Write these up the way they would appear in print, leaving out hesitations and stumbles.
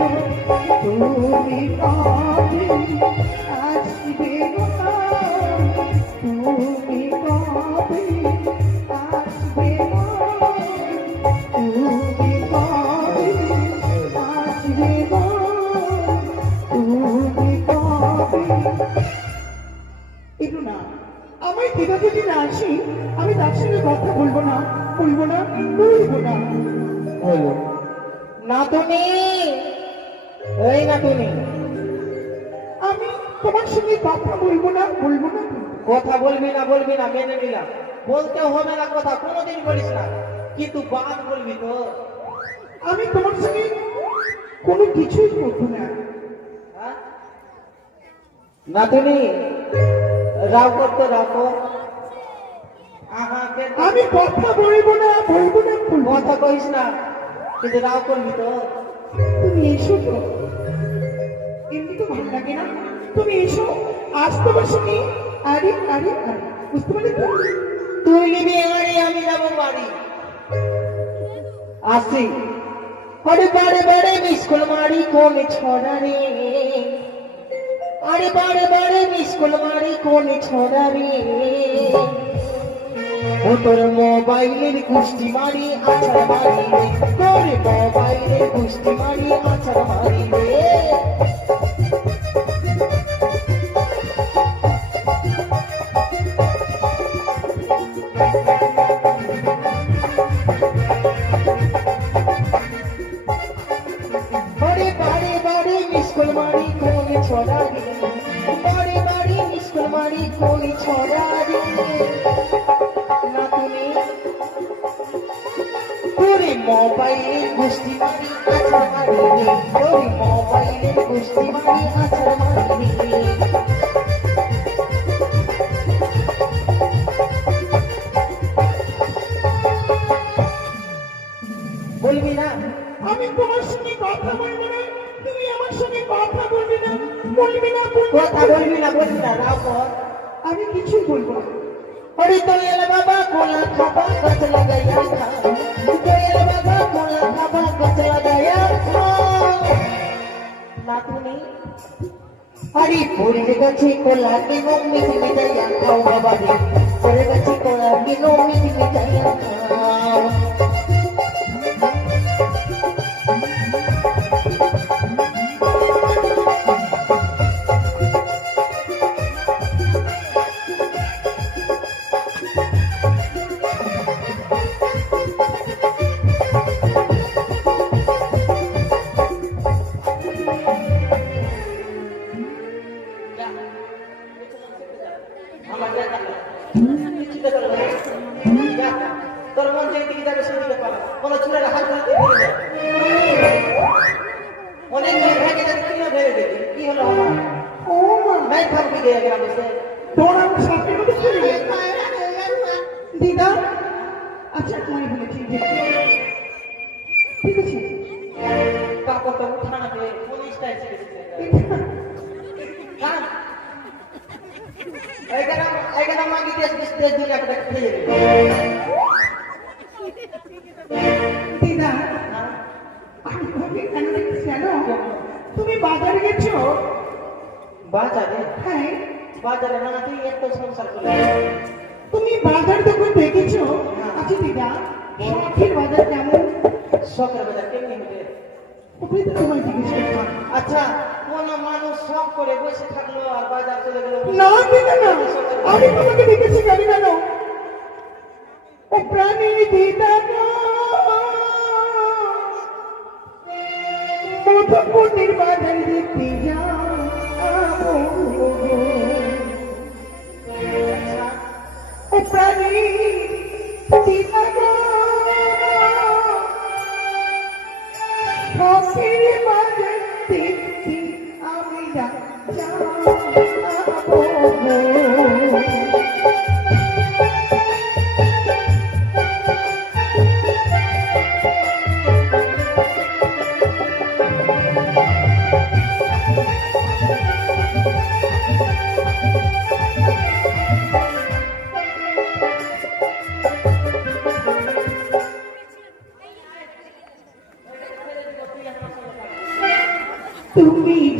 তুমি কবে আসবে গো তুমি কবে আসবে গো তুমি কবে আসবে গো তুমি কবে একটু না আমায় দিদা যদি না আসি আমি তার সঙ্গে কথা বলবো না বলবো না বলবো না হলো না তুমি এই না তুমি আমি তোমার সঙ্গে কথা বলবো না কথা বলবি না মেনে নিলাম বলতে হবে না কথা কোনোদিন বলিস না কিন্তু বাদ বলবি তো আমি তোমার সঙ্গে কোনো কিছুই করবো না হ্যাঁ? না তুমি রাও করতো রাখো আমাকে আমি কথা বলবো না কথা কইস না কিন্তু রাও করবি তো তুমি এসো তো এমনি তো ভালো লাগে না তুমি এসো আজ তোমার সঙ্গে আরে আরে আরে বুঝতে পারলে তো তুই নিবি আরে আমি যাবো বাড়ি আসি আরে বারে বারে মিসকুল মারি কোন ছড়া রে আরে বারে বারে মিসকুল মারি কোন ছড়া রে ও তোর মোবাইলের গুষ্টি মারি আছাড় মারি রে তোর মোবাইলের গুষ্টি মারি আছাড় মারি রে বারে বারে বারে মিসকুল মারি কোন ছড়া রে বারে বারে মিসকুল মারি কোন ছড়া রে না তুমি তোরে মোবাইলের গুষ্টি মারি আছাড় মারি রে তোরে মোবাইলের গুষ্টি মারি আছাড় মারি রে বলবি না আমি তোমার সঙ্গে কথা বলবো না তুমি আমার সঙ্গে কথা বলবি না কথা বলবি না রাও কর আমি কিছুই বলবো না अरे तो ये बाबा कोला खाबा गच लगाया था तो ये बाबा कोला खाबा गच लगाया था ना तू नहीं अरे पूरी गची कोला की मम्मी की मिठाइयां खाओ बाबा रे पूरी गची कोला की मम्मी की मिठाइयां खाओ তোর মন যেদিকে যাবে সেদিকে পাবে কোনো চুলের হাত ধরে অনেক ভেঙে যাচ্ছে তুইও ভেঙে দেবে কি হলো আমার ও মা নাই থাকবি গিয়ে গ্রামে সে তোর আমার সাথে মধ্যে চলে গেছে দিদা আচ্ছা তোমায় বলেছি যে ঠিক আছে কাপড় তো উঠানাতে পুলিশটা এসে গেছে এখানে মাগি দেশ দিন একটা খেয়ে যাবে দিদা আমি তোমাকে কেন দেখছি জানো তুমি বাজারে গেছো বাজারে হ্যাঁ বাজারে না তুই এত সংসার করে তুমি বাজার যখন দেখেছো আচ্ছা দিদা শখের বাজার কেমন শখের বাজার কেমনি হবে ওটাই তো তোমায় জিজ্ঞেস করলাম আচ্ছা কোন মানুষ শখ করে বসে থাকলো আর বাজার চলে গেল না দিদা না আমি তোমাকে দেখেছি জানি কেন ও প্রাণী দিদা গো মধুপুরের বাজার দেখতে যাও ও প্রাণী দিদা গো শখের বাজার দেখতে আমি যাও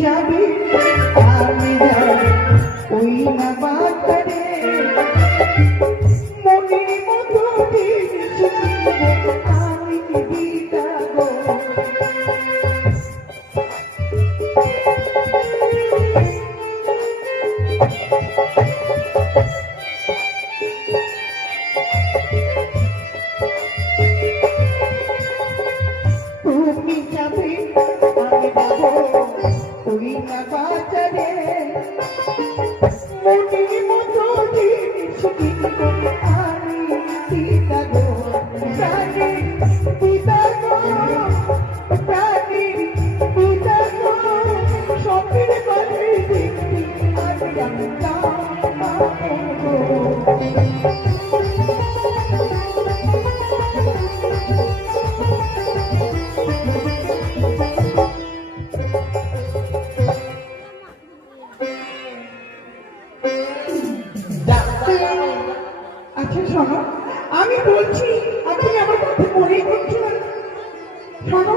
যাবে আমি যাব ওই না বাজারে মনের মতো আমি বিদাগো তুমি যাবে আমি যাব ওই না বাজারে মনের মতো জিনিস কিনবো আমি বিদাগো প্রাণী বিদাগো প্রাণী বিদাগো স্বপ্নের বাড়ি দেখি আমি জানতাম আচ্ছা শোনো আমি বলছি আপনি আমার কথা মনেই করছেন না। শোনো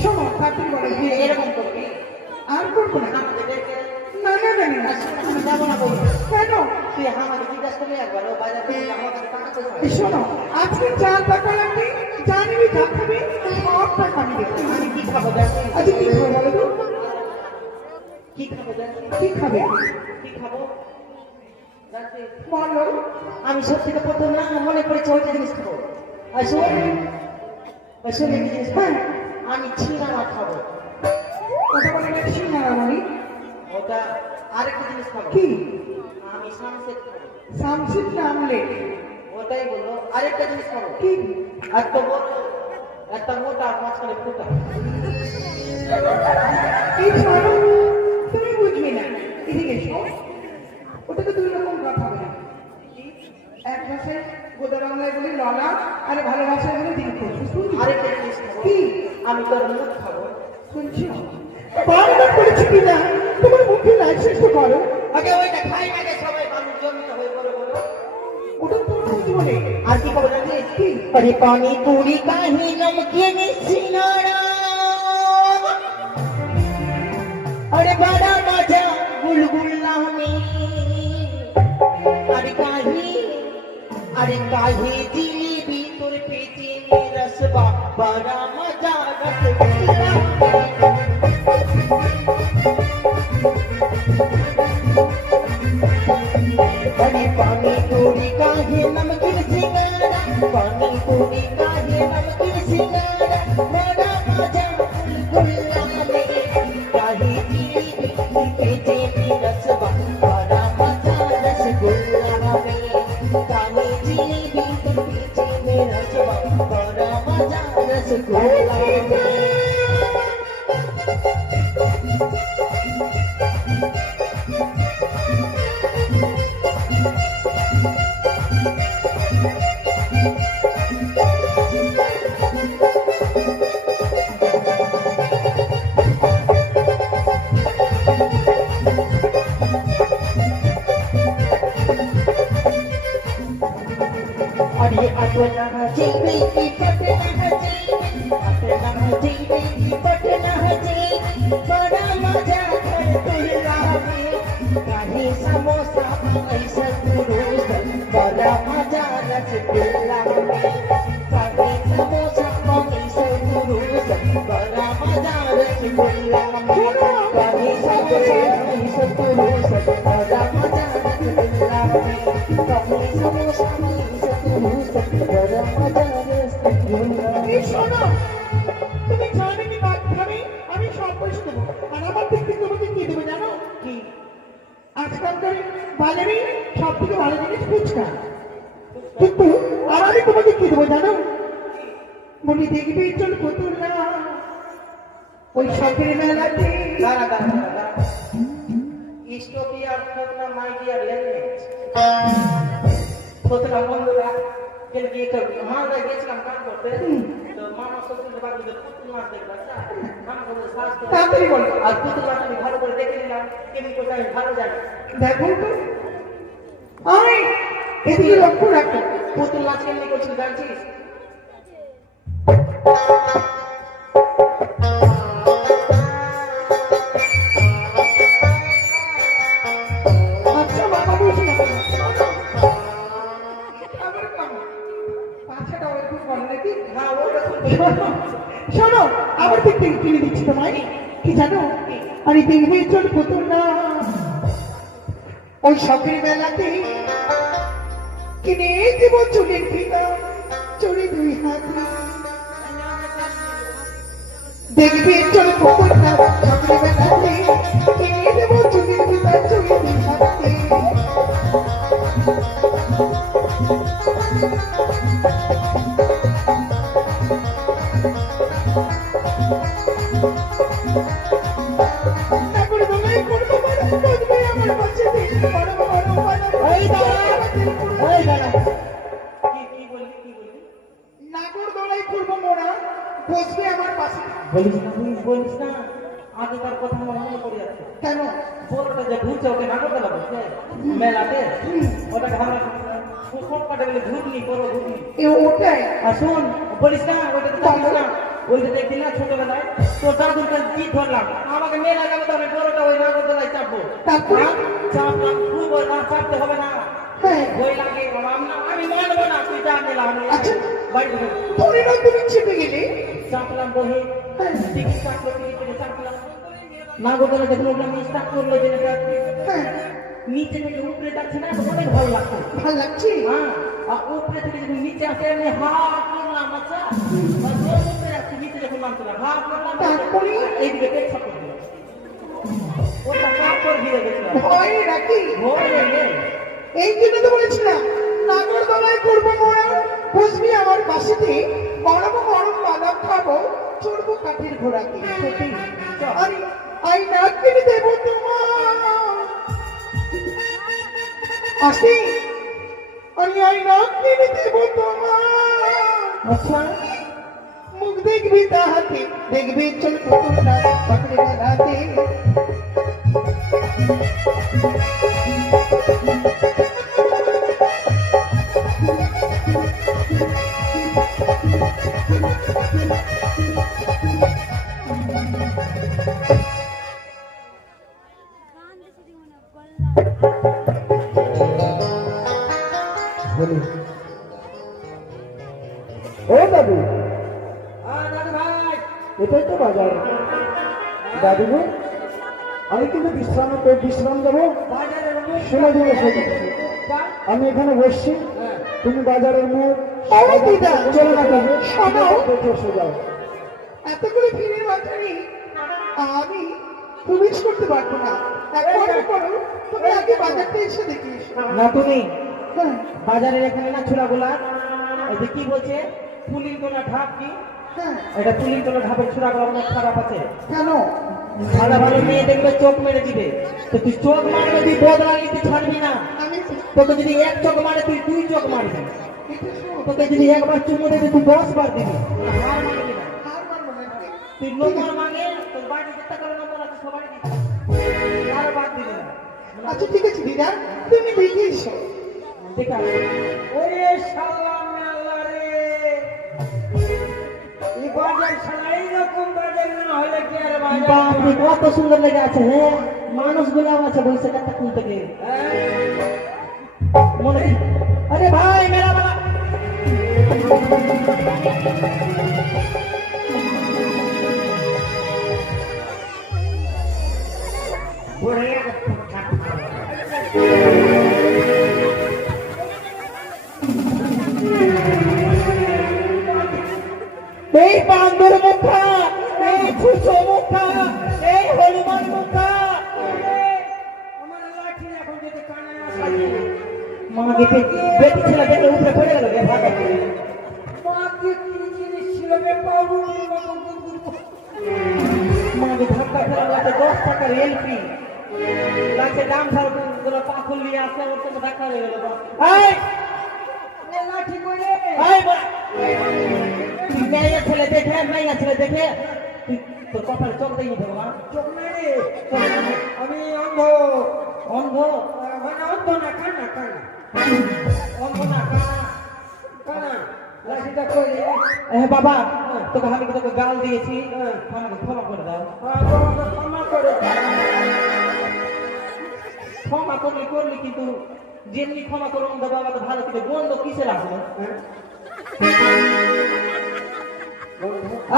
শোনো তারপরে বলে যে এরকম করবি আর করবো না আমাকে ডেকে না না না না আমি যাবো না বলবো কেন তুই আমাকে জিজ্ঞাসা করবি একবার ও বাজার থেকে আমার কাছে টাকা পয়সা এই শোনো আজকে যা টাকা লাগবে যা নিবি যা খাবি সব টাকা আমি দেবো আমি কি খাবো জানি আচ্ছা কি খাবে বলো তো কি খাবো জানি কি খাবে কি খাবো জানতে বলো আমি সত্যি তো প্রথম না মনে করেছি ওইটা জিনিস খাবো আসলে কি জিনিস খাবো? আমি ছিনামা খাবো ওটা বলে না সিঙ্গারা বলি ওটা আরেকটা জিনিস খাবো কি আমি সানসেট খাবো সামসিদ নামলে ওটাই বললো আরেকটা জিনিস খাবো কি একটা বড় একটা মোটা মাঝখানে ফুটা এই শোনো তুমি বুঝবে না এদিকে এসো ওটা তো দুই রকম কথা হবে এক ভাষায় গোদা বাংলায় বলি ললা আর ভালো ভাষায় বলে দিন আরেকটা জিনিস খাবো কি আমি তোর মুখ খাবো শুনছি বারবার করেছি কিনা তোমার মুখে লাইসেন্স তো করো আগে ওইটা খাই আগে সবাই মানুষ জমিত হয়ে বলো বলো ওটা তোমার বুঝবো না আর কি খাবো জানিস কি अरे पानी पूरी काहे नमकीन सिंगारा अरे बड़ा मजा गुलगुल्ला में अरे काहे जिलेबी तोर पेटे में रसबा बड़ा मजा रसगुल्ला अरे पानी पूरी काहे नमकीन सिंगारा पानी पूरी काहे नमकीन सिंगारा बड़ा मजा गुल्ला में काहे जिलेबी पेटे में रसबा बड़ा मजा रसगुल्ला में काहे जिलेबी पेटे में रसबा बड़ा मजा रसगुल्ला में अरे अपना जीवे की पटना जीवे की पटना बड़ा मजा कर तुल्ला में काहे समोसा ऐसा कुरूस बड़ा मजा रसगुल्ला में काहे समोसा ऐसा कुरूस बड़ा मजा रसगुल्ला में काहे समोसा ऐसा कुरूस बड़ा मजा रसगुल्ला में काहे समोसा ऐसा कुरूस बड़ा मजा रसगुल्ला এই শোনো তুমি জানে কি ভাত খাবে আমি সব পয়সা দেবো আর আমার থেকে তোমাকে কি দেবে জানো की আজকালকার বাজারে সব থেকে ভালো জিনিস ফুচকা কিন্তু আর আমি তোমাকে কি দেবো জানো বলি দেখবি চল পুতুল না ওই শখের মেলাতে दारा दारा दारा ইস্টোপিয়ার ফোকনা মাইডিয়ার ল্যাঙ্গুয়েজ ফোকনা বন্ধুরা কেন কি করবি আমরা গেছিলাম কাজ করতে তো মামা শ্বশুরের বাড়িতে পুতুল মাছ দেখলাম মামা বলে শাস্ত্র তাড়াতাড়ি বলো আর পুতুল মাছ আমি ভালো করে দেখে নিলাম কেমনি করতে আমি ভালো জানি দেখো তো আরে এদিকে লক্ষ্য রাখো পুতুল মাছ কেমনি করছিল জানছিস দেখবে চল পুতুল না ওই শখের মেলাতে কিনে দেব চুলের ফিতা চড়ে 2 হাতে দেখবে চল পুতুল না শখের মেলাতে কিনে দেব চুলের ফিতা চড়ে 2 হাতে নাগরদোলায় করবো মোরা বসবে আমার পাশে বলিস না আগে তার কথা আমার মনে পড়ে যাচ্ছে কেন বলটা যে ঘুরছে ওকে নাগরদোলা বলছে মেলাতে ওটাকে আমরা কোন পাটে বলে ঘুরনি করো ঘুরনি ওটাই আর শোন বলিস না ওইটা তো জানিস না ওইটা দেখি না ছোটবেলায় তোর দাদুর কাছে জিত ধরলাম আমাকে মেলা গেলে তো আমি বড়টা ওই নাগরদোলায় চাপবো তারপরে চাপলাম খুব ওই না চাপতে হবে না হ্যাঁ ভয় লাগে আমি মানবো না তুই যা নিলাম আচ্ছা বাড়িতে তোরে না তুমি চেপে গেলে চাপলাম বহে হ্যাঁ টিকিট কাটলো টিকিট চাপলাম নাগরদোলা দেখলো আমি স্টার্ট করলো যে হ্যাঁ নিচে থেকে উপরে যাচ্ছে না অনেক ভালো লাগছে ভাল লাগছে হ্যাঁ আর উপরে থেকে যখন নিচে আসে আমি হাত করলাম আচ্ছা উপরে যাচ্ছে নিচে যখন নামছিলাম হাত করলাম তারপরে এইদিকে পেট ছাপ করে দিলাম ওটা কাপড় দিয়ে গেছিলাম ভয় রাখি ভয় লেগে এই জন্য তো বলেছিলাম নাগরদোলায় করবো মোরা বসবি আমার পাশেতে গরম গরম বাদাম খাবো চড়বো কাঠের ঘোড়াতে সত্যি আরে আই নাক কিনে দেবো তোমার আসি আরে আই নাক কিনে দেবো তোমার আচ্ছা মুখ দেখবি তাহাতে দেখবি চল পুতুল না পাকড়ে মেলাতে ও দাদু দাদু ভাই এটাই তো বাজার দাদু গো আমি কিন্তু বিশ্রাম যাবো বাজারের মুখ শোনা যাবে সেটা আমি এখানে বসছি তুমি বাজারের মোড় ও দিদা, চলে না কেন শোনো। এসে যাও এতগুলো ভিড়ের মাঝখানে আমি প্রবেশ করতে পারবো না এখন করো তুমি আগে বাজারটা এসে দেখিস না তুমি হ্যাঁ বাজারের এখানে না ছোড়াগুলা এই যে কি বলছে পুলির গোলা ঢাক কি হ্যাঁ এটা পুলির গোলা ঢাকের ছোড়াগুলা অনেক খারাপ আছে কেন ভালো ভালো মেয়ে দেখবে চোখ মেরে দিবে তো তুই চোখ মারবে তুই বদলা নিতে ছাড়বি না আমি তোকে যদি এক চোখ মারে তুই 2 চোখ মারবি এটা শোনো, তোকে যদি একবার চুমু দেবে তুই 10 বার দিবি হার মানবি না হার মানবো না আমি। তুই নম্বর মাগে তোর বাড়ি যেটা করে নম্বর আছে সবাই দিবি আর বাদ দিবি না আচ্ছা ঠিক আছে দিদা তুমি দেখে এসো ঠিক আছে ওরে শালা মেলা রে এই বাজার শালা এইরকম বাজার না হলে কি আর বাজার বাপ রে কত সুন্দর লেগে আছে হ্যাঁ মানুষগুলো আছে বসে কথা খুলতে গিয়ে মনে কি আরে ভাই মেলা মেলা এই বান্দর মুখা এই খুশো মুখা এই হনুমান মুখা আমার লাঠি এখন যদি কানে আসে মা গেতে বেটি ছিল দেখে উপরে পড়ে গেল রে ভাগা মা কি জিনিস ছিল রে বাবু মাকে ধাক্কা ফেলা লাগছে 10 টাকার এলপি লাগছে দাম ছাড়া গুলো পাখুল নিয়ে আসে ওর সঙ্গে ধাক্কা হয়ে গেল এই লাঠি কইলে এই মেয়ে ছেলে দেখে তুই তোর কপালে চোখ দেয়নি ভগবান চোখ নেই রে আমি অন্ধ অন্ধ মানে অন্ধ না কানা অন্ধ না কানা লাঠিটা কই বাবা তোকে আমি তোকে গাল দিয়েছি আমাকে ক্ষমা করে দাও ক্ষমা করলি কিন্তু যেমনি ক্ষমা করো অন্ধ বাবা তো ভালো কিন্তু বন্ধ কিসের আসলো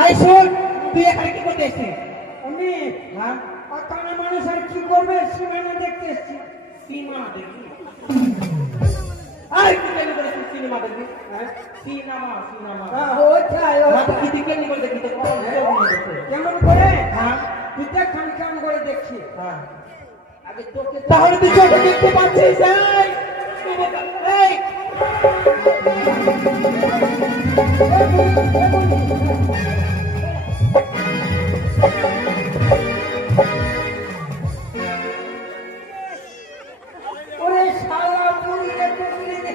আই শোন তুই এখানে কি করতে এসেছিস আমি হ্যাঁ কানে মানুষ আর কি করবে, সিনেমা দেখতে এসছি। সিনেমা দেখবি? আই তুই কেন করে সিনেমা দেখবি? হ্যাঁ সিনেমা সিনেমা ওটাই না তো ওটাই। কি দিকে নিয়ে দেখবি তো কোন কেমন করে? হ্যাঁ তুই দেখ আমি কেমন করে দেখছি। হ্যাঁ আগে তোকে তাহলে তুই চোখে দেখতে পাচ্ছিস? এই ওরে শালা বুড়ি রে বুড়ি রে।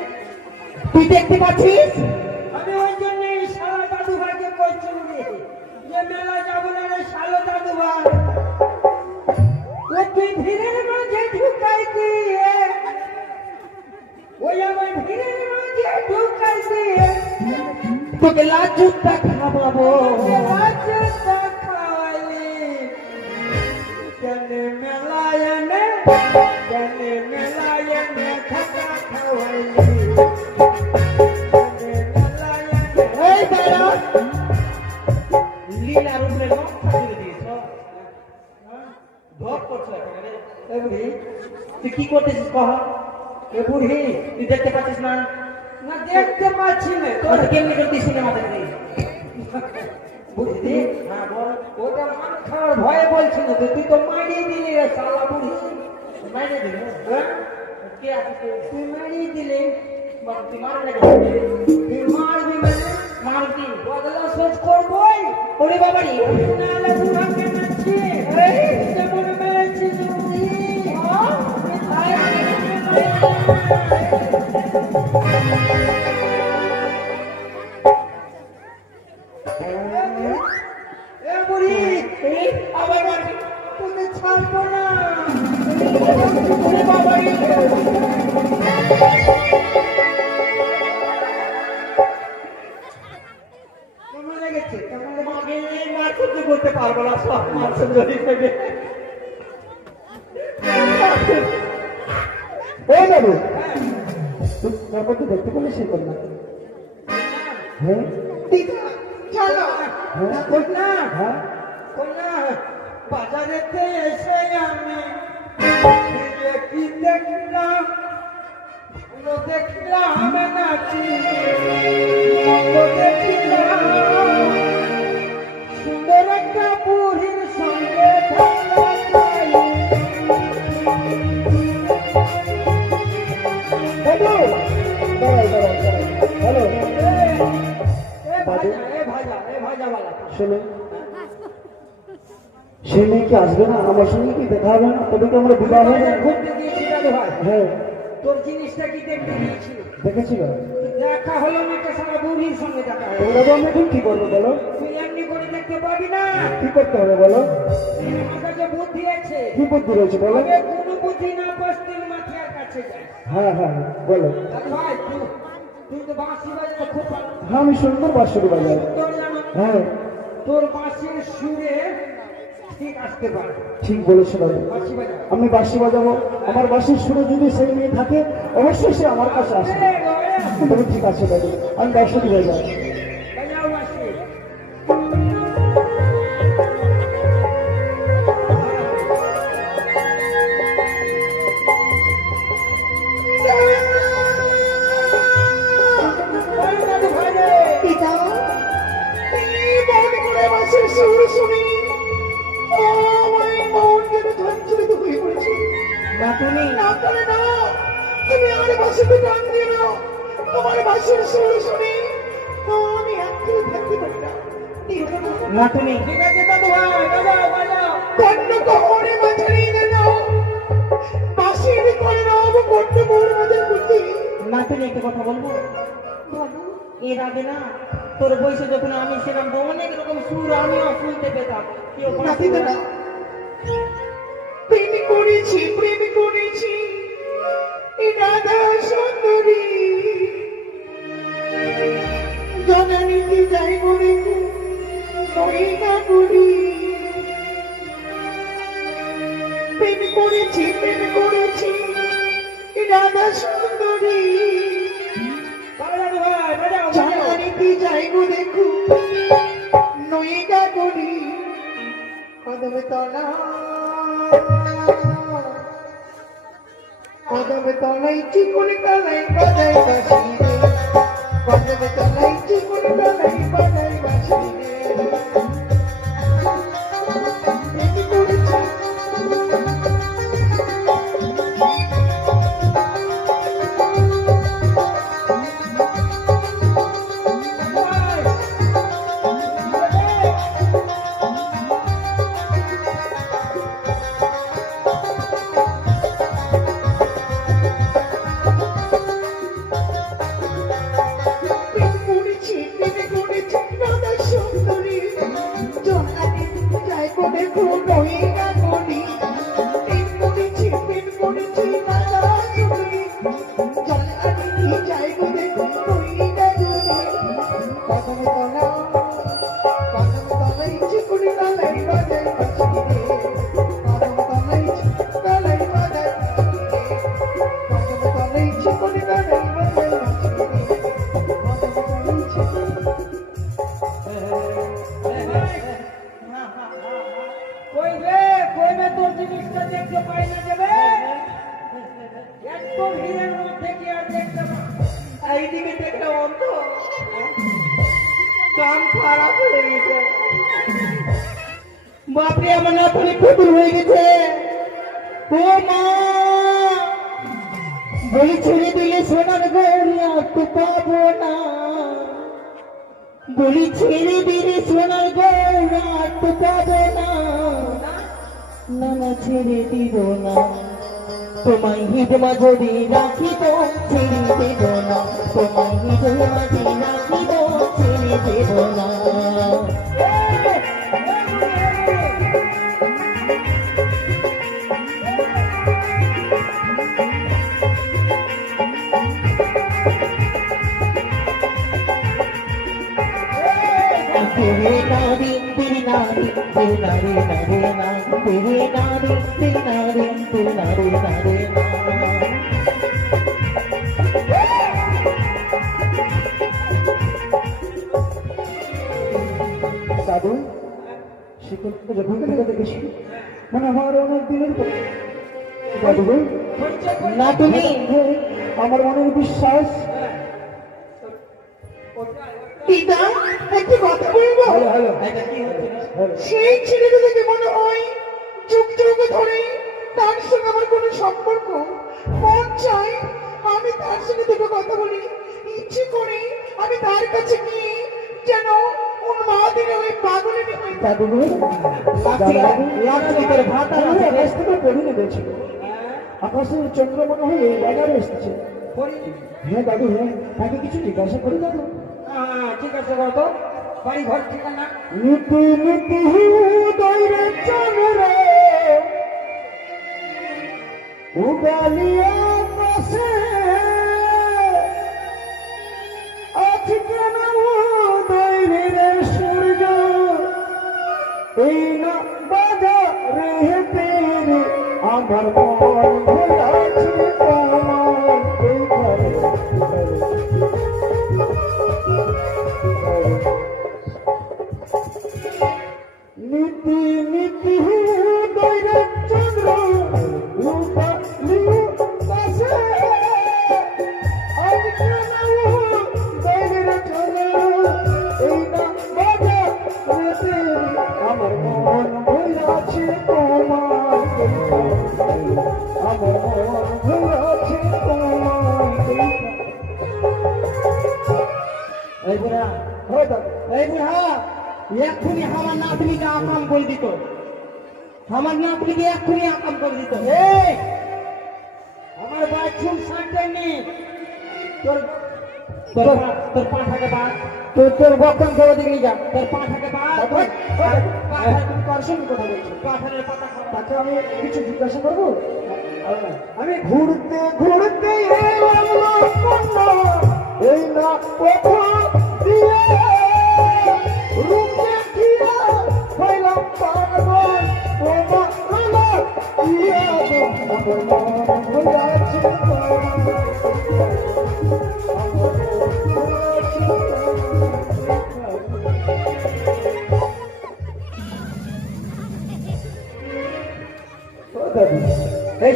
তুই দেখতে পাচ্ছিস? আমি ওই জন্য এই শালা দাদু ভাইকে কইছি রে, যে মেলা যাবো না রে শালা দাদু ভাই। ও তুই ভিড়ের মাঝে ঢুকাই দিয়ে, ওই আমার ভিড়ের মাঝে ঢুকাই দিয়ে, তোকে লাজ জুতা খাওয়াবো। রাজটা খাওয়াইলি। কেনে মেলায় এনে, কেনে মেলায় এনে থাকা খাওয়াইলি। কেনে মেলায় এনে এই দাঁড়া লীলা রূপে নকশা করে দিয়েছ। ধপ করছো এখানে। এ বুড়ি, তুই কি করতেছিস কহ? এ বুড়ি, তুই দেখতে পাচ্ছিস না? না দেখতে পাচ্ছি না তোর। তোর কেমনি করতে সিনেমা দেখবি? বুঝলি? হ্যাঁ বল। ওটা মান খাওয়ার ভয়ে বলছিল তো, তুই তো মারিয়ে দিলি রে শালা বুড়ি। মাইনে দিবি? হ্যাঁ? কে আছিস তুই? তুই মারিয়ে দিলি। বল, তুই মারবি না কেন? তুই মারবি মানে মারবি? বদলা সোচ করবই। ওরে বাবারি নাহলে বুড়াকে মারছি। যেমন মেরেছি বুড়ি। এ বুড়ি, আবার মারবি? তোকে ছাড়বো না। ওরে বাবারি কেমন লেগেছে? কেমন লেগেছে? আমি এই মার সহ্য করতে পারবো না, সব মার সহ্য হিসেবে। এই বাবু তুই তারপর তুই দেখতে পেলে সে কন্যা? হ্যাঁ দিদা চলো। হ্যাঁ কন্যা, হ্যাঁ কন্যা, বাজারেতে এসে আমি ফিরে কি দেখলাম, ভালো দেখলাম নাচি, মন্দ দেখলাম, সুন্দর একটা বুড়ির সঙ্গে ঢাকা খাই। বাবু দাঁড়াই দাঁড়াই দাঁড়াই হ্যালো ভাজাওয়ালা শোনো সে মেয়ে কি আসবে না? আমার সঙ্গে কি দেখা হবে না? তবে কি আমরা বিবাহ হবে না? ঘুরতে দিয়েছি দাদু ভাই, হ্যাঁ তোর জিনিসটা কি দেখতে দিয়েছি? দেখেছিল দেখা হলো মেয়েটা সারা বুড়ির সঙ্গে দেখা হলো। তোমরা তো আমি এখন কি করবো বলো? তুই এমনি করে দেখতে পাবি না, কি করতে হবে বলো? আমার কাছে বুদ্ধি আছে। কি বুদ্ধি রয়েছে বলো? তবে কোনো বুদ্ধি না বস্তির মাথিয়ার কাছে যায়। হ্যাঁ হ্যাঁ বলো। দাদু ভাই, তুই তো বাঁশি বাজাতে খুব ভালো। হ্যাঁ আমি সুন্দর বাঁশুরি বাজাই। তোর জানো, হ্যাঁ তোর বাঁশির সুরে ঠিক আসতে পারে। ঠিক বলেছো দাদু। বাঁশি বাজা। আমি বাঁশি বাজাবো, আমার বাঁশির সুরে যদি সেই মেয়ে থাকে অবশ্যই সে আমার কাছে আসবে। তবে ঠিক আছে দাদু, আমি বাঁশুরি বাজাই। বাজাও বাঁশি। বলো দাদু ভাই রে। দিদা এই মন করে বাসের সুর শুনি আমার মন যেন ঝঞ্ঝরিত হয়ে পড়েছে। না তুমি না করে না, তুমি আমার বাসিতে টান দিয়ে নাও। তোমার বাসের সুর শুনি আমি একদম থাকতে পারি না। দিদা না তুমি ঠিক আছে দাদু ভাই, বাজাও বাজাও। কন্ন কহরে মাঝারি নাও, বাসির করে নাও কন্ন কহরে মাঝারি করতে। না তুমি একটা কথা বলবো? ভালো এর আগে না তোর বয়সে যখন আমি ছিলাম তো অনেক রকম সুর আমিও শুনতে পেতাম। কেউ না দিদা না, প্রেম করেছি এই রাধা সুন্দরী জননীতি যাই করে নই না করি। প্রেম করেছি এই রাধা সুন্দরী বাজাও দাদু ভাই, বাজাও বাজাও। জননীতি যাই গো দেখু নই না করি কদমে তলা কদমে তলাই চিকুন কালাই বাজাই বাসি রে, কদমে তলাই চিকুন কালাই বাজাই বাসি রে। এটি করেছি কই রে তোর জিনিসটা দেখতে পাই না যাবে এত ভিড়ের মধ্যে কি আর দেখতে পা এইদিকে দেখতে অন্ত কাম খারাপ হয়ে গেছে বাপরে আমার নাতনি পুতুল হয়ে গেছে ও মা বলি ছেড়ে দিলে সোনার গৌরি আর তো পাবো না বলি ছেড়ে দিলে সোনার গৌরা আর তো পাবো না না না ছেড়ে দিব না তোমায় হিদমা যদি রাখিব ছেড়ে দেব না তোমায় হিদমা যদি রাখিব ছেড়ে দেব না तेरे नारी तेरी नारी तेरी नारी नारे ना तेरे नारी तेरी नारी तेरी नारी नारे ना দাদু সেখান যখন থেকে দেখেছি মানে আমার অনেক দিনের পর দাদু ভাই না তুমি আমার মনের বিশ্বাস পিতা একটি কথা বলবো। হ্যালো এটা কি হচ্ছে সেই ছেলেটা থেকে মনে হয় যুগ যুগ ধরে তার সঙ্গে আমার কোনো সম্পর্ক মন চাই আমি তার সঙ্গে দুটো কথা বলি ইচ্ছে করে আমি তার কাছে গিয়ে যেন উন্মাদিনী হয়ে পাগলিনী হয়ে দাদু লাগছে তোর ভাতা আকাশ থেকে পড়িয়ে দিয়েছিল আকাশের চন্দ্র মনে হয় এই জায়গায় এসেছে হ্যাঁ দাদু হ্যাঁ তাকে কিছু জিজ্ঞাসা করি দাদু ঠিক আছে বলতো বাড়ি ঘর ঠিকানা নীতি নীতি দৈরে চন্দ্রে উগালিয়া পাশে আজকে না দৈরে রে সূর্য এই না বাজা রে তেরে আমার মন ভোলাছে তোমার এই ঘরে নীতি নীতি দৈরে চন্দ্র রূপা লিউ পাশে আজকে না দৈরে চন্দ্র এই না বাজা রে আমার মন ভোলাছে তোমার আমার মন ভোলাছে তোমার এই বুড়া হয় দাদু এই বুড়া এক্ষুনি আমার নাতনিকে আকাম করে দিত আমার নাতনিকে এক্ষুনি আকাম করে দিত এই আমার বাথরুম সারতে নেই তোর তোর তোর পাঠাকে বাদ তোর বকন করে দিবি যা তোর পাঠাকে বাদ তুমি কার সঙ্গে কথা বলছো পাঠানের পাতা খাওয়া তাকে আমি কিছু জিজ্ঞাসা করবো আমি ঘুরতে ঘুরতে এলাম লক্ষণ এই না কথা দিয়ে রূপে দিয়া হইলাম পাগল ও মা ইয়া আমার মন ভুলাছে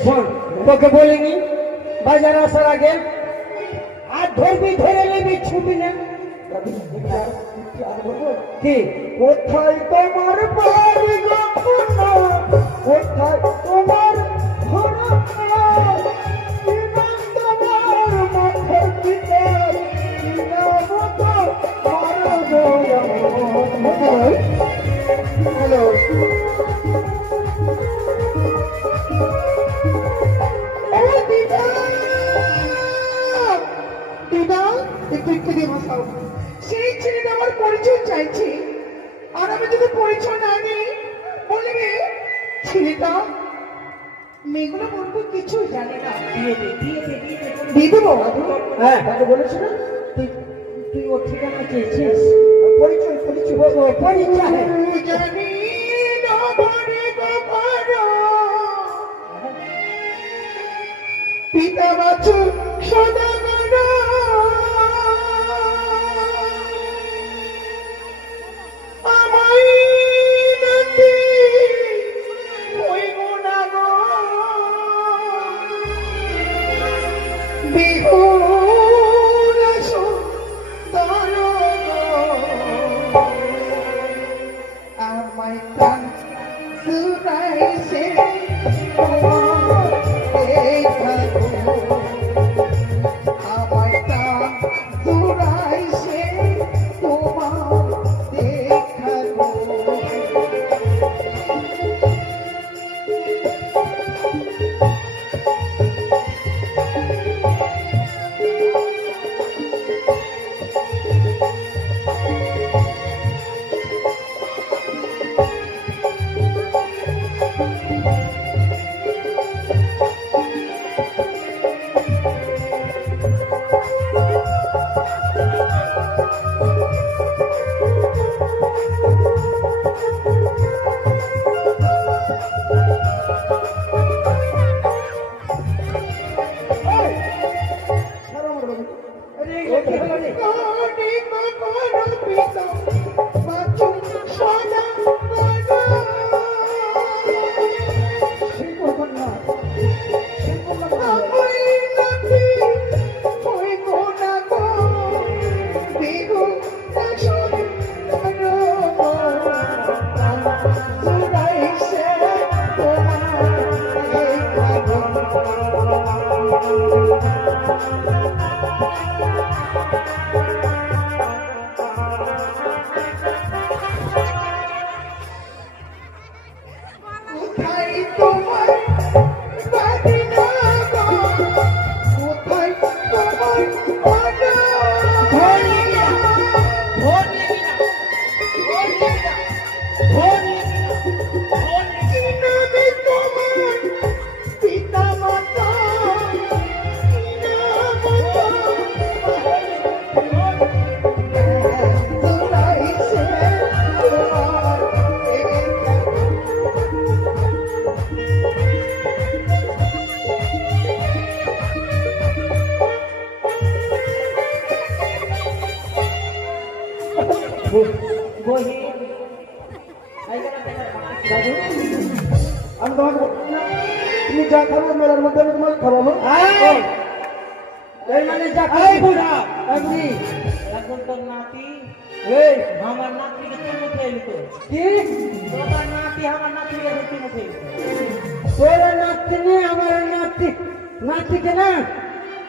শোন তোকে বলিনি বাজার আসার আগে আর ধরবি ধরে নেবি ছুটি না কি কোথায় তোমার বাড়ি গো কন্যা? কোথায় তোমার ঘর? কি নাম তোমার মাথার ভিতর? কি নাম তোমার গো আমার? হ্যালো দিদা দিদা একটু একটু দিয়ে বসাও। সেই ছেলেটা আমার পরিচয় চাইছে, আর আমি যদি পরিচয় না দিই বলবে ছেলেটা মেয়েগুলো বলবো কিছুই জানে না। দিয়ে দেবো? হ্যাঁ তাকে বলেছিল তুই তুই ওর ঠিকানা চেয়েছিস পরিচয় পরিচয় পরিচয় জানি না বাড়ি গোপালো, পিতা বাছু সদা গড়া, আমায় নাতি ওই গুণা গো, বিহুর সুন্দর গো, আমায় প্রাণ জুড়াইছে তোমার দেখা গো, আমায় প্রাণ জুড়াইছে তোমার দেখা গো। কোথায় তোমার বাড়ি না গো, কোথায় তোমার বাড়ি? কি নামে তোমার পিতা মাতা? কি নাম জুড়াইছে তোমার দেখা গো। বহি আমি তোমাকে বলছি না, তুমি যা খাবো মেলার মধ্যে আমি তোমাকে খাওয়াবো। এই মানে যা এই বুড়া আমি এখন তোর নাতি এই আমার নাতিকে তুমি ফেলতো কি তোর নাতি আমার নাতিকে তুমি ফেলতো তোর নাতি নেই আমার নাতি নাতিকে না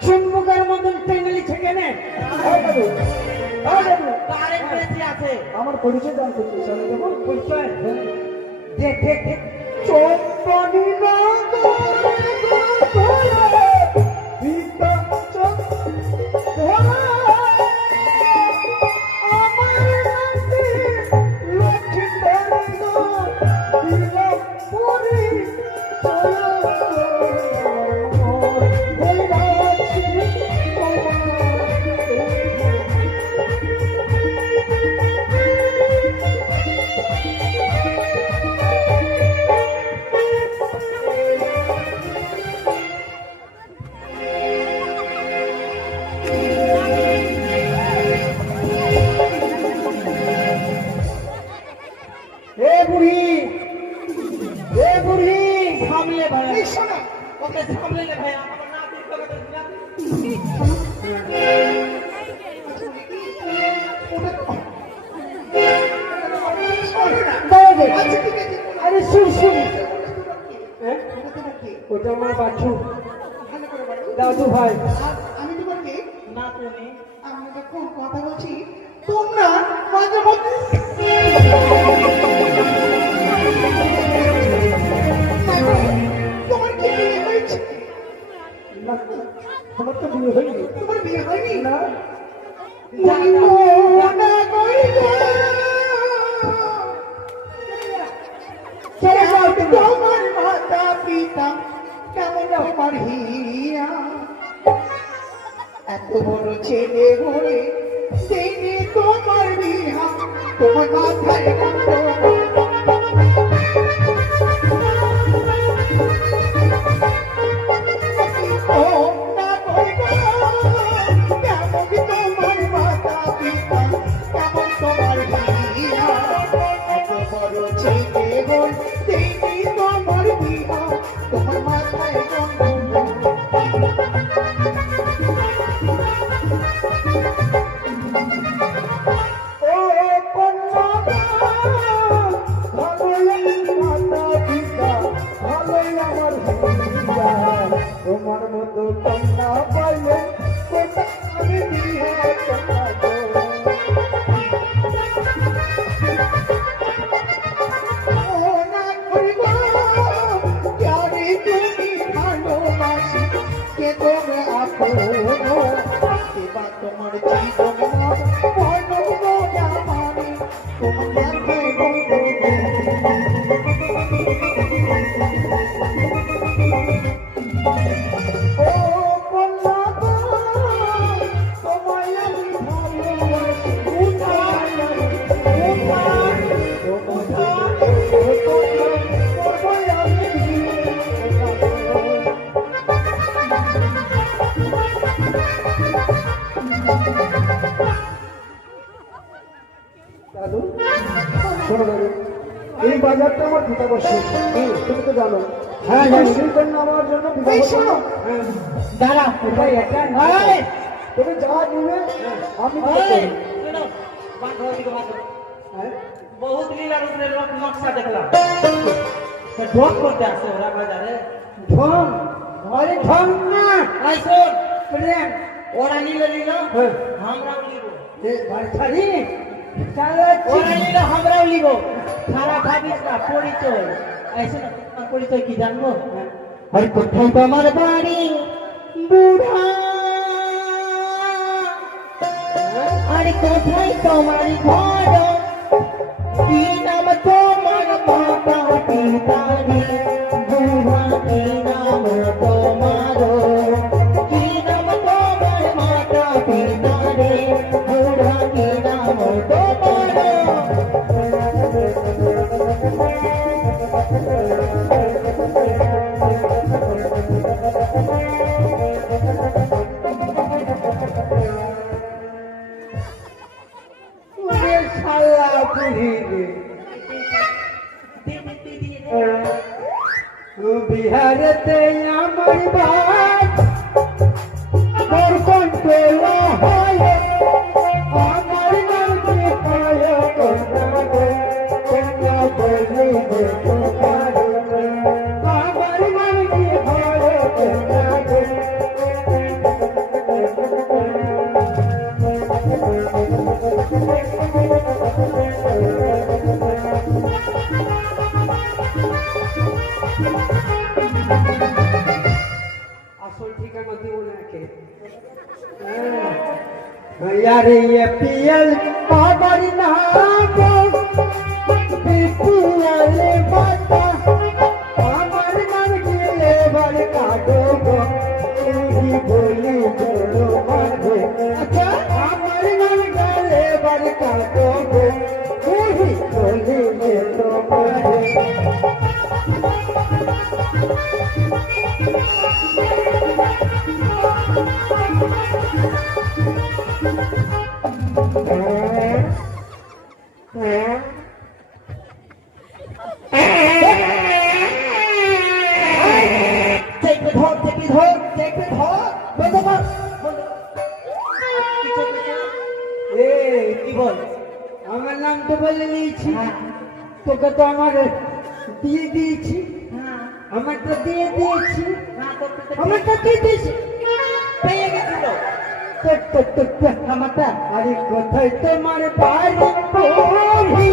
চুম্বকের মতন টেঙ্গলি থেকে নে কারেন্ট বেশি আছে আমার পরিচয় জানতে চাই দেবো পরিচয় দেখ দেখ দেখ চম্পনি পিতা বুঝলে ভাই আমার নাতির কথা তো নাতি দাঁড়াবে। আচ্ছা ঠিক আছে আরে শুন শুন হ্যাঁ? ওটা তোমার কে? ওটা আমার বাচ্চু ভালো করে বলো। দাদু ভাই। আর আমি তোমার কে? নাতুনি আমরা যখন কথা বলছি তোমরা মাঝে মধ্যে তোমার কি বিয়ে হয়েছে? না, আমার তো বিয়ে হয়নি। তোমার বিয়ে হয়নি? না মনে করিব, তোমার মাতা পিতা কেমন তোমার হিয়া, এত বড় ছেলে হয়ে দেনে তোমার বিহা, তোমার মাথায় কত ও না করিব, কেমন তোমার মাতা পিতা কেমন তোমার হিয়া, এত বড় ছেলে হয়ে দেনে তোমার বিহা, তোমার মাথায় কত ও কন্যা ভালোই মাতা পিতা ভালোই আমার হিয়া, তোমার মতো কন্যা পাইলে কোথা আমি বিয়া করবো। না করিব, যারে তুমি ভালোবাসি কে তোমরা আপন, এবার তোমার জীবন মন মানে তোমার মাথায় ও কন্যা তোমায় আমি ভালোবাসি, উঠাই আমি, উঠাই, তোমায় আমি বিয়ে করবো। দাদু শোনো দাদু, এই বাজারটা আমার পিতা বসে, তুমি তো জানো। হ্যাঁ হ্যাঁ, সেই জন্য আমার জন্য বিবাহ এই শোনো। করো। হ্যাঁ দাঁড়া এটাই একটা এই! তুমি যা নিবে আমি ওই, দেবো। শোনো, বাঁধো ওদিকে বাঁধো। হ্যাঁ? বহুত লীলার উপরে নকশা দেখলাম ঢোক করতে আসে ওরা বাজারে ঢং, আরে ঢং না, আই শোন প্রেম। ওরা নিল হ্যাঁ। আমরাও নিব এ বাড়ি ছাড়ি চালাচ্ছি। ওরা নিল আমরাও নিব খারাপ ভাবিস না পরিচয় এসে না তোমার পরিচয় কি জানবো আরে কোথায় তোমার বাড়ি বুড়া আরে কোথায় তোমার ঘর কি নাম তোমার মাতা পিতারি বুড়া কি নাম তোমার কি নাম তোমার মাতা পিতারি বুড়া কি নাম ওরে শালা বুড়ি রে, বিহারেতে আমার বাপ তোর কন্ট্রোল হয়, আমার নামকে পায় কন্যা গো, কন্যা বলি গে তোমার গো, আমার নামকে পায় কন্যা গো। আসল ঠিকানা দিব নাকি? यारे ये पियल बाबर नागो बिपुआले बाता আমার নাম গেলে বল কাটো গো তুই বলি বড় মাঝে আচ্ছা আমার নাম গেলে বল কাটো গো তুই বলি বড় মাঝে থেকে ধর ধর চেপে ধর বন্ধ কর এ কি বল আমার নাম তো বলে দিয়েছি তোকে তো আমার দিয়ে দিয়েছি আমারটা দিয়ে দিয়েছি আমারটা দিয়ে দিয়েছি পেয়ে গেছিল আমারটা আরে কোথায় তোমার বাড়ি পড়ি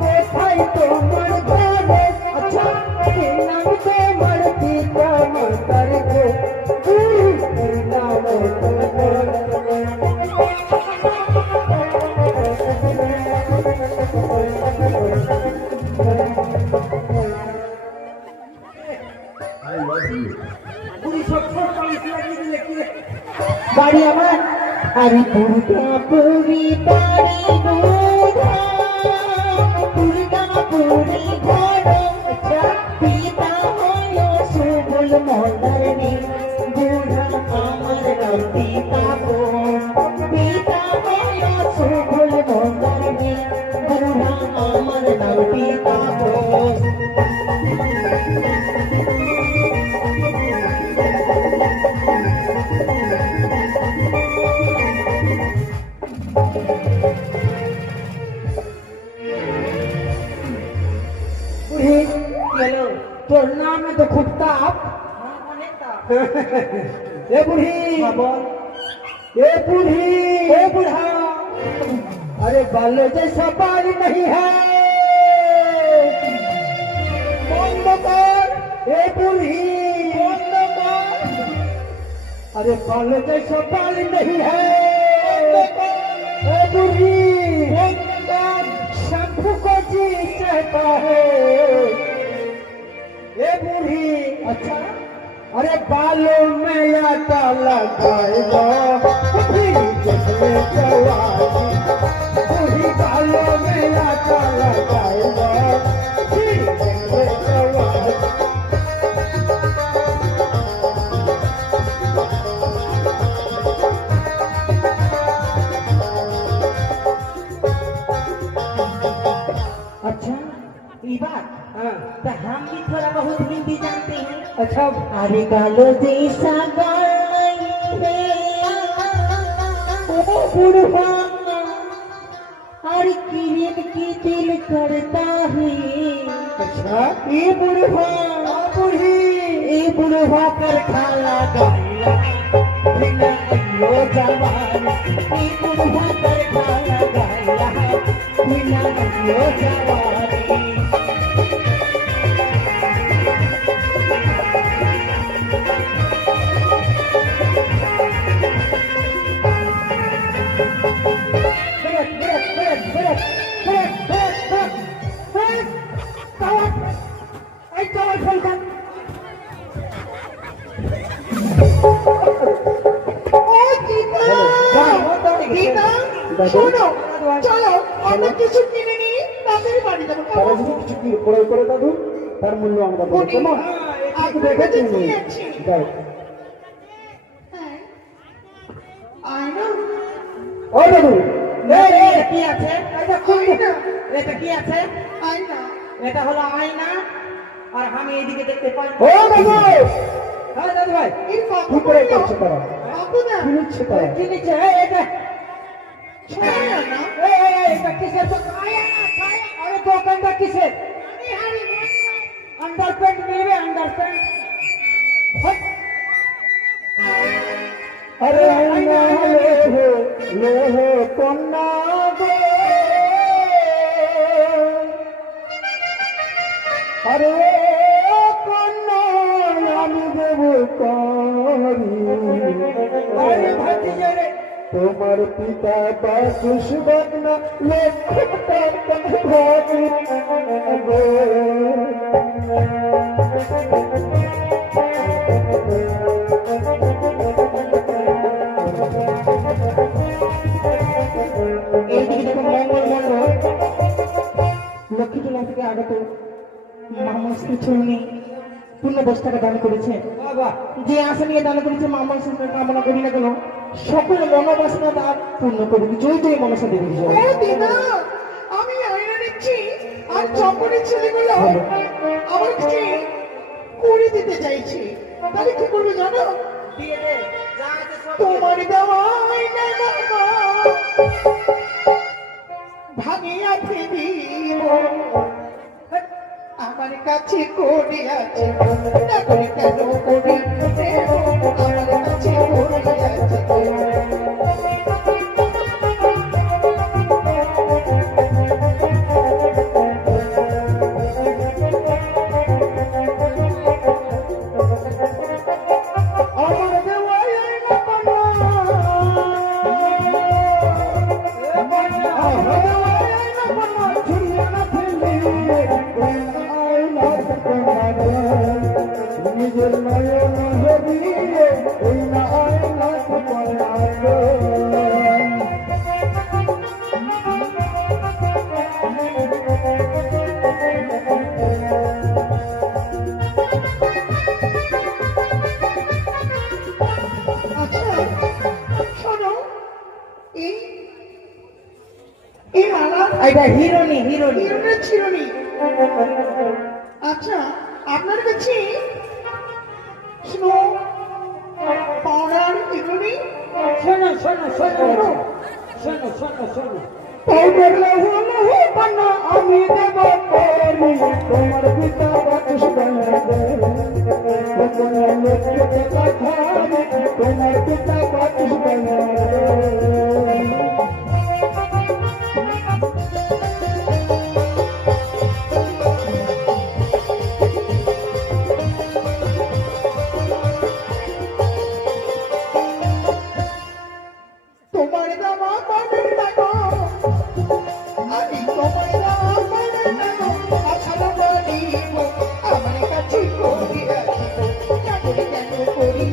কোথায় তোমার ঘরে আচ্ছা কি নাম তোমার পিতা মাতার গো নাম বাড়ি আমার আরে দুর্গাপুরি বাড়ি দুর্গাপুরি ঘর পিতা হল সুবল মন্দারণী বুড়া আমার নাম পিতা পিতা হল সুবল মন্দারণী বুড়া আমার নাম পিতা তোর নামে তো খুব তাপ ए बूढ़ी ए बूढ़ी ए बूढ़ा अरे बालों जैसा बाल नहीं है बंद कर ए बूढ़ी बंद कर अरे बालों जैसा बाल नहीं है ए बूढ़ी बंद कर शंभू को जी कहता है ए बूढ़ी अच्छा अरे बालों में आटा लगाएगा फिर जैसे जवानी बूढ़ी बालों में आटा लगाएगा फिर जैसे जवानी अच्छा ये बात हाँ तो हम भी थोड़ा बहुत हिंदी जानते हैं अच्छा अरे गालो जैसा गाई है ओ बुढ़वा अरे किरण की दिल करता है अच्छा ये बुढ़वा बूढ़ी ये बुढ़वा कर खाला गाया बिना यो जवान ये बुढ़वा कर खाला गाया बिना यो जवानी শোনো চলো আমরা কিছু কিনে নিই তাদের বাড়ি যাবো তারা যদি কিছু কি ক্রয় করে দাদু তার মূল্য আমরা দেবো কেমন আমি দেখেছি নিয়েছি যাই আয়না ও দাদু এটা কি আছে আয়না এটা কি আছে আয়না এটা হলো আয়না আর আমি এদিকে দেখতে পাই ও দাদু হ্যাঁ দাদু ভাই এই কি করে করছে তারা বাবু না কি নিচ্ছে তারা কি নিচ্ছে এটা ছড়া না এটা কিসের তো আরে দোকানটা কিসের अंडरपैंट मेरे अंडरपैंट अरे ले हो कन्या गो अरे कन्या আমি দেব अरे भतीजे रे তোমার পিতা বাসুস বদনা লক্ষ টাকা ভাবি গো এইদিকে দেখো মঙ্গল মন্ডল লক্ষ্মীটোলা থেকে আগত মামা শ্রীচরণী পূর্ণ 10 টাকা দান করেছে বাবা যে আশা নিয়ে দান করেছে মামার সঙ্গে কামনা করি না কেন সকল মনোবাসনা তার পূর্ণ করুক জয় জয় মনসা দেবী জয় ও দিদা আমি আয়না নিচ্ছি আর চকরের ছেলেগুলো আমার কাছে করে দিতে চাইছি তাহলে কি করবে জানো? দিয়ে দে যা আছে সব দিয়ে দে। তোমার দেওয়াই না ভাঙিয়া ফিরিব আমার কাছে কোটি আছে না করে কেন করি আমার কাছে কোটি আছে আমার দেওয়াই না পানা আমার দেওয়াই না পানা ছুড়িয়ে না ফেলি আই লাভ তোমার নিজের নয়ন হরিয়ে ওই না আই লাভ তোমার আচ্ছা শোনো এই এই মালা এটা হিরোনি হিরোনি হিরোটা ছিল নি আচ্ছা আপনার কাছে স্নো পাউডার এগুলো নেই শোনো শোনো শোনো শোনো শোনো শোনো পাউডার লাহু লাহু পানা আমি দেব করি তোমার পিতা বাতুস বানাবে তোমার লোককে কথা তোমার পিতা বাতুস বানাবে তোমার দামা পাবেন না গো আমি তোমার দামা পাবেন না গো আশা বলিব আমার কাছে করি চাকরি কেন করি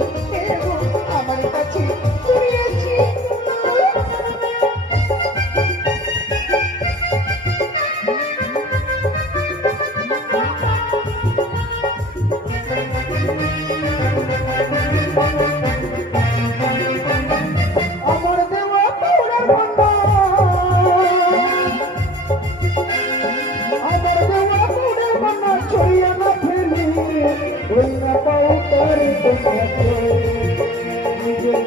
আমার কাছে করিয়াছি আমার দেওয়া পাউডার পানা আমার দেওয়া পাউডার পানা ছড়িয়ে না ফেলি ওই না পাউডার তোমাকে নিজের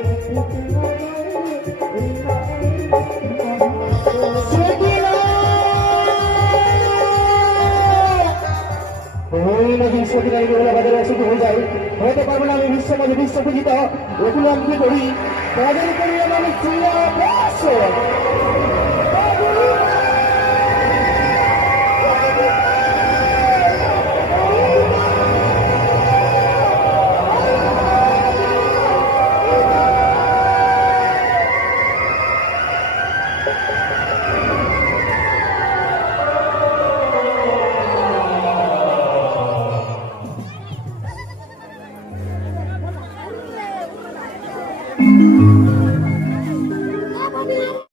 ওই না বিশ্ববিদ্যালয় বাজারে অসুখ হয়ে যায় হতে পারবো না আমি বিশ্বপূজিত ওগুলো আমি কি করি তাদের করি আমার